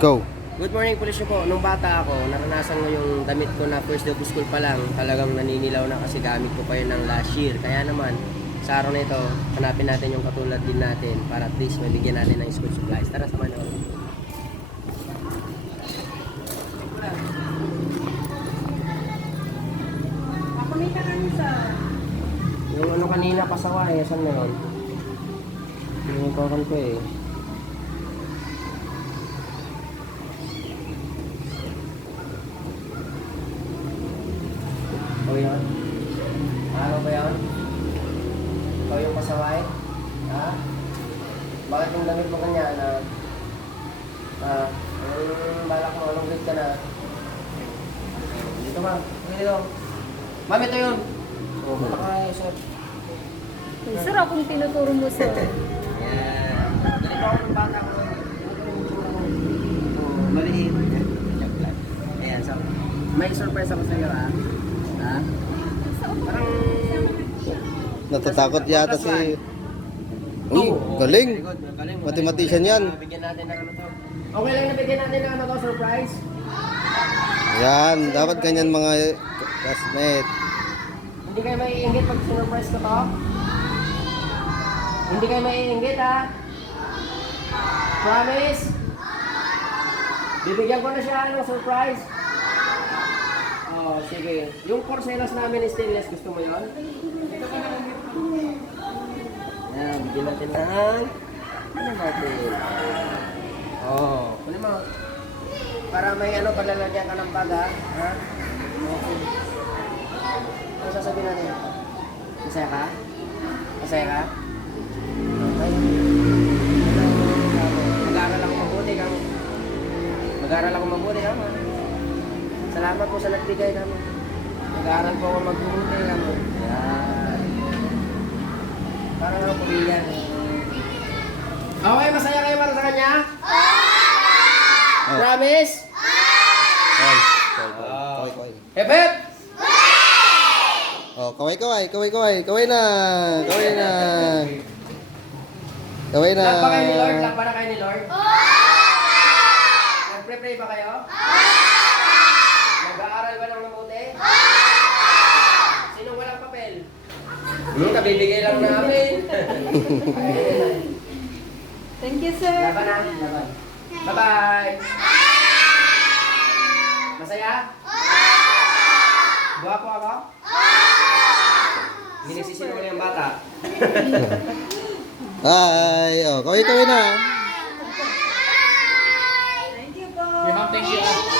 Go. Good morning, Pulisyo po. Nung bata ako, naranasan ko yung damit ko na first day of school pa lang. Talagang naninilaw na kasi gamit ko pa yun ng last year. Kaya naman, sa araw na ito, hanapin natin yung katulad din natin para at least mabigyan natin ng school supplies. Tara, samahan ako. Pakamita kami sa... Yung ano kanina, pasaway, saan na yun? Pinuntakan ko eh. Ikaw yun? Ano ba yun? Ikaw yung pasaway? Ha? Bakit yung damit mo kanya na... balak mo, anong grade ka na? Dito ka, dito. Ma'am, ito yun! Oh, baka sir. Sir, akong tinuturo mo sir. Ayan. Ganito ako ng bata ko. Oh, maliit. Ayan, so, may surprise ako sa iyo, ha? Ha? Parang... Natatakot yata si... Uy, Oo, galing. very good, galing. Mathematician yan. Bigyan natin ng ano to. Okay lang na bigyan natin ng ano to, surprise? Yan, dapat ganyan mga classmate. Hindi kayo maiinggit pag surprise ko to? Hindi kayo maiinggit, ha? Promise? Bibigyan ko na siya ng surprise. Oh, sige. Yung porcelas namin is stainless. Gusto mo yun? Yan, bigyan natin ng... Ano natin? Oh, kunin mo. Para may ano, paglalagyan ka ng bag, ha? Ha? Okay. Ano sasabihin natin? Masaya ka? Masaya ka? Okay. Mag-aaral ako mabuti kang... Mag-aaral ako mabuti kamo. Salamat po sa nagbigay kamo. Mag-aaral po ako mabuti kamo. Yan. Parang ako pumilihan. Okay, masaya kayo para sa kanya? Promise? Kaway. Hep hep! Oh, kaway na. Lakba kayo ni Lord? Lakba na kayo ni Lord? Nagpre-pray ba kayo? Nag-aaral ba ng mabuti? Sino walang papel? Kabibigay lang namin. Thank you sir. Laban na. Laban. Bye-bye. Masaya? Guwapo ako? Ginisisino ko yung bata. Ay, oh, kaway na. Thank you po. Thank you.